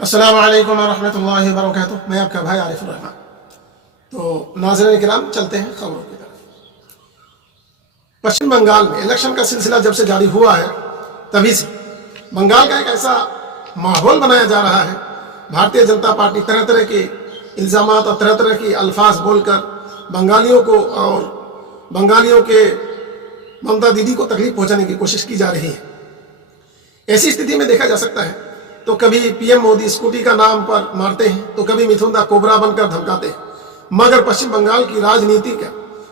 अस्सलामु अलैकुम वरहमतुल्लाहि वबरकातुहू। मैं आपका भाई आरिफुर रहमान। तो नाज़रीन किराम, चलते हैं खबरों की तरफ। पश्चिम बंगाल में इलेक्शन का सिलसिला जब से जारी हुआ है तभी से बंगाल का एक ऐसा माहौल बनाया जा रहा है। भारतीय जनता पार्टी तरह तरह के इल्ज़ामात और तरह तरह के अल्फाज बोलकर बंगालियों को और बंगालियों के ममता दीदी को तकलीफ पहुंचाने की कोशिश की जा रही है। ऐसी स्थिति में देखा जा सकता है तो कभी पीएम मोदी स्कूटी का नाम पर मारते हैं तो कभी मिथुन दा कोबरा बनकर धमकाते हैं। मगर पश्चिम बंगाल की राजनीति का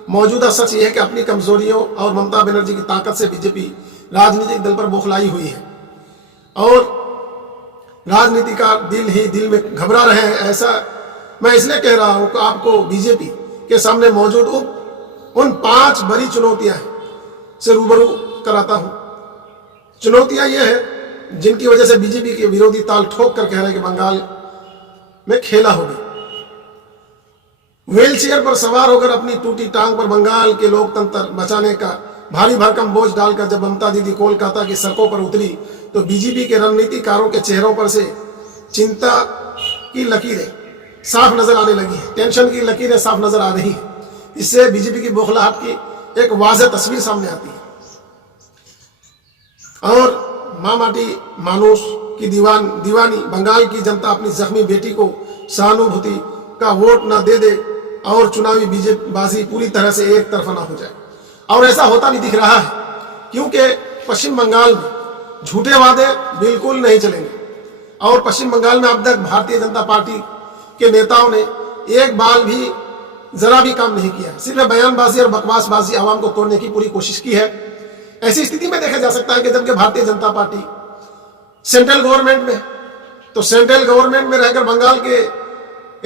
मौजूदा सच यह है कि अपनी कमजोरियों और ममता बनर्जी की ताकत से बीजेपी राजनीतिक दल पर बौखलाई हुई है और राजनीति का दिल ही दिल में घबरा रहे हैं। ऐसा मैं इसलिए कह रहा हूं कि आपको बीजेपी के सामने मौजूद उन 5 बड़ी चुनौतियां से रूबरू कराता हूं। चुनौतियां यह है जिनकी वजह से बीजेपी के विरोधी ताल ठोक कर कह रहे हैं कि बंगाल में खेला होगी। व्हील चेयर पर सवार होकर अपनी टूटी टांग पर बंगाल के लोकतंत्र बचाने का भारी भरकम बोझ डालकर जब ममता दीदी कोलकाता की सड़कों पर उतरी तो बीजेपी के रणनीतिकारों के चेहरों पर से चिंता की लकीरें साफ नजर आने लगी है, टेंशन की लकीरें साफ नजर आ रही है। इससे बीजेपी की बौखलाहट की एक वाज़ेह तस्वीर सामने आती है और माँ माटी मानुष की दीवानी बंगाल की जनता अपनी जख्मी बेटी को सहानुभूति का वोट न दे दे और चुनावी बीजेबाजी पूरी तरह से एक तरफा ना हो जाए। और ऐसा होता भी दिख रहा है क्योंकि पश्चिम बंगाल में झूठे वादे बिल्कुल नहीं चलेंगे और पश्चिम बंगाल में अब तक भारतीय जनता पार्टी के नेताओं ने एक बार भी जरा भी काम नहीं किया, सिर्फ बयानबाजी और बकवासबाजी आवाम को तोड़ने की पूरी कोशिश की है। ऐसी स्थिति में देखा जा सकता है कि जबकि Bharatiya Janata party central government में तो सेंट्रल गवर्नमेंट में रहकर बंगाल के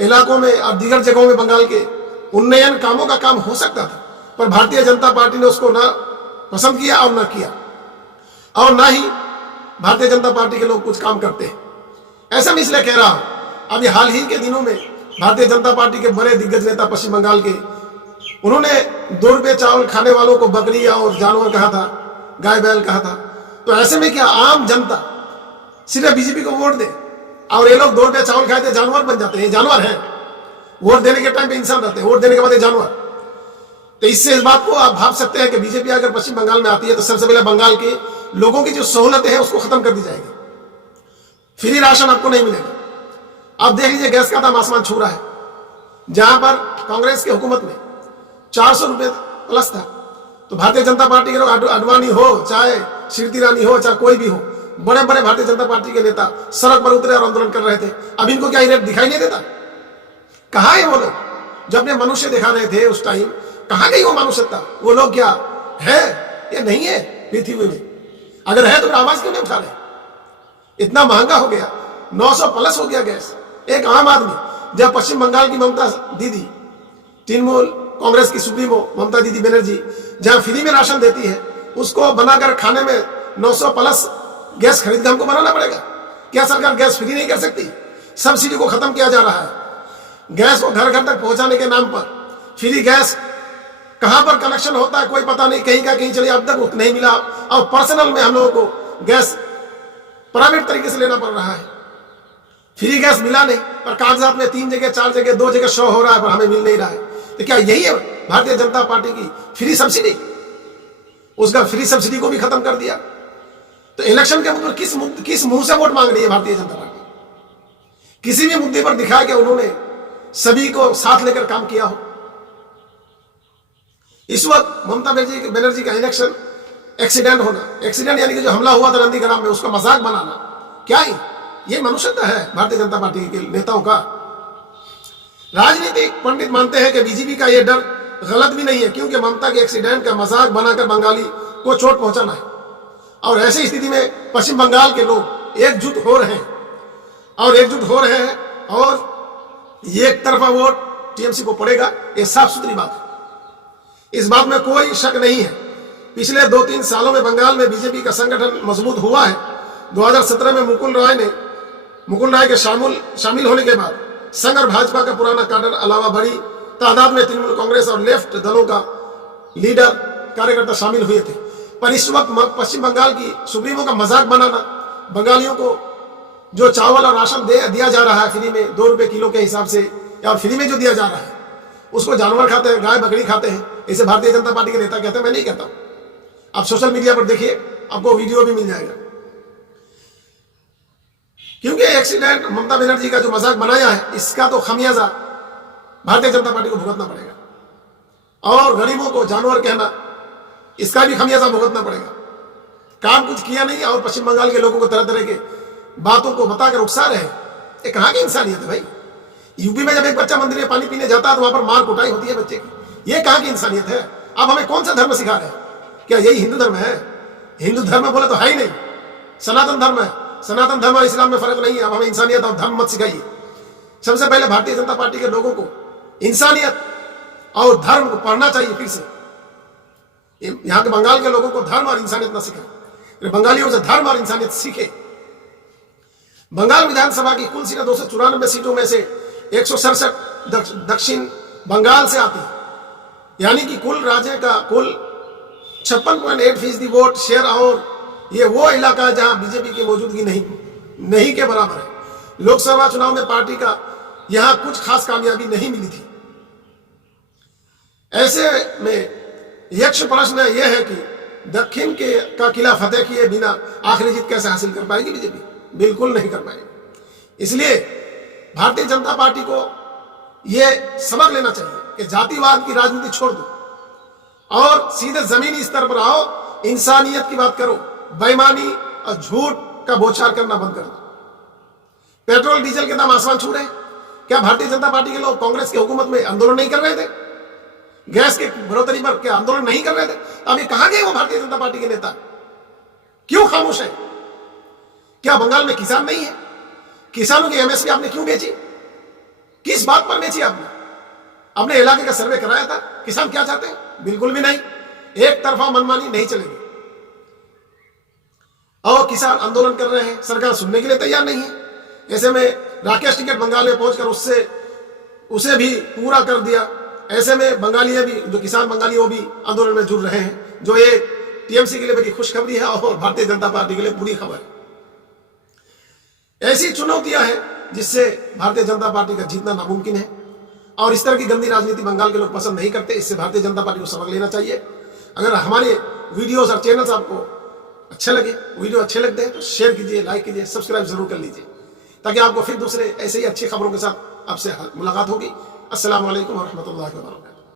इलाकों में और दीगर जगहों में बंगाल के उन्नयन कामों का काम हो सकता था, पर भारतीय जनता पार्टी ने उसको ना पसंद किया और ना किया और ना ही भारतीय जनता पार्टी के लोग कुछ काम करते हैं। ऐसा मैं इसलिए कह रहा हूं, अभी हाल ही के दिनों में भारतीय जनता पार्टी के बड़े दिग्गज नेता पश्चिम बंगाल के उन्होंने 2 रुपये चावल खाने वालों को बकरी और जानवर कहा था, गाय बैल कहा था। तो ऐसे में क्या आम जनता सिर्फ बीजेपी को वोट दे और ये लोग 2 रुपये चावल खाए थे जानवर बन जाते हैं? जानवर है, वोट देने के टाइम पे इंसान रहते हैं, वोट देने के बाद ये जानवर। तो इससे इस बात को आप भाप सकते हैं कि बीजेपी अगर पश्चिम बंगाल में आती है तो सबसे पहले बंगाल के लोगों की जो सहूलतें हैं उसको खत्म कर दी जाएगी। फ्री राशन आपको नहीं मिलेगा। आप देख लीजिए गैस का दाम आसमान छू रहा है। जहां पर कांग्रेस की हुकूमत में 400 रुपये प्लस था तो भारतीय जनता पार्टी के लोग, अडवाणी हो चाहे शीर्ति रानी हो चाहे कोई भी हो, बड़े बड़े भारतीय जनता पार्टी के नेता सड़क पर उतरे और आंदोलन कर रहे थे। अब इनको क्या रेट दिखाई नहीं देता? कहाँ है वो लोग जो अपने मनुष्य दिखा रहे थे उस टाइम? कहाँ गई वो मानुषता? वो लोग क्या है या नहीं है पृथ्वी में? अगर है तो आवाज क्यों नहीं उठा रहे? इतना महंगा हो गया, 900 प्लस हो गया गैस। एक आम आदमी जब पश्चिम बंगाल की ममता दीदी तृणमूल कांग्रेस की सुप्रीमो ममता दीदी बनर्जी जहां फ्री में राशन देती है उसको बनाकर खाने में 900 प्लस गैस खरीद कर हमको बनाना पड़ेगा। क्या सरकार गैस फ्री नहीं कर सकती? सब्सिडी को खत्म किया जा रहा है। गैस को घर घर तक पहुंचाने के नाम पर फ्री गैस कहां पर कनेक्शन होता है कोई पता नहीं, कहीं का कहीं चले, अब तक नहीं मिला। और पर्सनल में हम लोगों को गैस प्राइवेट तरीके से लेना पड़ रहा है। फ्री गैस मिला नहीं पर कागजात में 3 जगह 4 जगह 2 जगह शो हो रहा है पर हमें मिल नहीं रहा है। तो क्या यही है भारतीय जनता पार्टी की फ्री सब्सिडी? उसका फ्री सब्सिडी को भी खत्म कर दिया। तो इलेक्शन के ऊपर किस मुंह से वोट मांग रही है भारतीय जनता पार्टी? किसी भी मुद्दे पर दिखाया कि उन्होंने सभी को साथ लेकर काम किया हो। इस वक्त ममता बनर्जी का इलेक्शन एक्सीडेंट होना, एक्सीडेंट यानी कि जो हमला हुआ था नंदीग्राम में उसका मजाक बनाना, क्या ही ये मनुष्यता है भारतीय जनता पार्टी के नेताओं का? राजनीतिक पंडित मानते हैं कि बीजेपी का यह डर गलत भी नहीं है क्योंकि ममता के एक्सीडेंट का मजाक बनाकर बंगाली को चोट पहुंचाना है। और ऐसी स्थिति में पश्चिम बंगाल के लोग एकजुट हो रहे हैं और एक तरफा वोट टीएमसी को पड़ेगा। यह साफ सुथरी बात है, इस बात में कोई शक नहीं है। पिछले 2-3 सालों में बंगाल में बीजेपी का संगठन मजबूत हुआ है। 2017 में मुकुल राय के शामिल होने के बाद संघ और भाजपा का पुराना काडर अलावा बड़ी तादाद में तृणमूल कांग्रेस और लेफ्ट दलों का लीडर कार्यकर्ता शामिल हुए थे। पर इस वक्त पश्चिम बंगाल की सुप्रीमो का मजाक बनाना, बंगालियों को जो चावल और राशन दिया जा रहा है फ्री में 2 रुपए किलो के हिसाब से, या फ्री में जो दिया जा रहा है उसको जानवर खाते हैं, गाय बकरी खाते हैं, इसे भारतीय जनता पार्टी के नेता कहते हैं। मैं नहीं कहता। आप सोशल मीडिया पर देखिए, आपको वीडियो भी मिल जाएगा। क्योंकि एक्सीडेंट ममता बनर्जी का जो मजाक बनाया है, इसका तो खमियाजा भारतीय जनता पार्टी को भुगतना पड़ेगा। और गरीबों को जानवर कहना, इसका भी खमियाजा भुगतना पड़ेगा। काम कुछ किया नहीं और पश्चिम बंगाल के लोगों को तरह तरह के बातों को बताकर उकसा रहे। ये कहां की इंसानियत है भाई? यूपी में जब एक बच्चा मंदिर में पानी पीने जाता है तो वहां पर मार कुटाई होती है बच्चे की। ये कहां की इंसानियत है? अब हमें कौन सा धर्म सिखा रहे हैं? क्या यही हिंदू धर्म है? हिंदू धर्म बोले तो है ही नहीं, सनातन धर्म है। सनातन धर्म और इस्लाम में फर्क नहीं है। अब हमें इंसानियत और धर्म मत सिखाइए। सबसे पहले भारतीय जनता पार्टी के लोगों को इंसानियत और धर्म को पढ़ना चाहिए फिर से। यहां के बंगाल के लोगों को धर्म और इंसानियत ना सिखाए, बंगालियों से धर्म और इंसानियत सीखे। बंगाल विधानसभा की कुल सीटें 294 सीटों में से 167 दक्षिण बंगाल से आती है, यानी कि कुल राज्य का कुल 56.8% वोट शेयर। और ये वो इलाका है जहां बीजेपी की मौजूदगी नहीं के बराबर है। लोकसभा चुनाव में पार्टी का यहां कुछ खास कामयाबी नहीं मिली थी। ऐसे में यक्ष प्रश्न यह है कि दक्षिण का किला फतेह किए बिना आखिरी जीत कैसे हासिल कर पाएगी बीजेपी? बिल्कुल नहीं कर पाएगी। इसलिए भारतीय जनता पार्टी को यह सबक लेना चाहिए कि जातिवाद की राजनीति छोड़ दो और सीधे जमीनी स्तर पर आओ, इंसानियत की बात करो, बेईमानी और झूठ का बौछार करना बंद कर दो। पेट्रोल डीजल के दाम आसमान छू रहे। क्या भारतीय जनता पार्टी के लोग कांग्रेस की हुकूमत में आंदोलन नहीं कर रहे थे? गैस के बढ़ोतरी पर क्या आंदोलन नहीं कर रहे थे? तो अभी कहां गए वो भारतीय जनता पार्टी के नेता? क्यों खामोश है? क्या बंगाल में किसान नहीं है? किसानों की एमएसपी आपने क्यों बेची? किस बात पर बेची आपने? अपने इलाके का सर्वे कराया था? किसान क्या चाहते हैं? बिल्कुल भी नहीं। एक तरफा मनमानी नहीं चलेगी। और किसान आंदोलन कर रहे हैं, सरकार सुनने के लिए तैयार नहीं है। ऐसे में राकेश टिकैत बंगाल में पहुंचकर उसे भी पूरा कर दिया। ऐसे में बंगाली भी, जो किसान बंगाली, वो भी आंदोलन में जुड़ रहे हैं, जो ये टीएमसी के लिए बड़ी खुशखबरी है और भारतीय जनता पार्टी के लिए बुरी खबर है। ऐसी चुनौतियां हैं जिससे भारतीय जनता पार्टी का जीतना नामुमकिन है। और इस तरह की गंदी राजनीति बंगाल के लोग पसंद नहीं करते। इससे भारतीय जनता पार्टी को सबक लेना चाहिए। अगर हमारे वीडियोस और चैनल्स आपको अच्छे लगे, वीडियो अच्छे लगते हैं तो शेयर कीजिए, लाइक कीजिए, सब्सक्राइब जरूर कर लीजिए, ताकि आपको फिर दूसरे ऐसे ही अच्छी खबरों के साथ आपसे मुलाकात होगी। अस्सलाम वालेकुम व रहमतुल्लाहि व बरकातहू।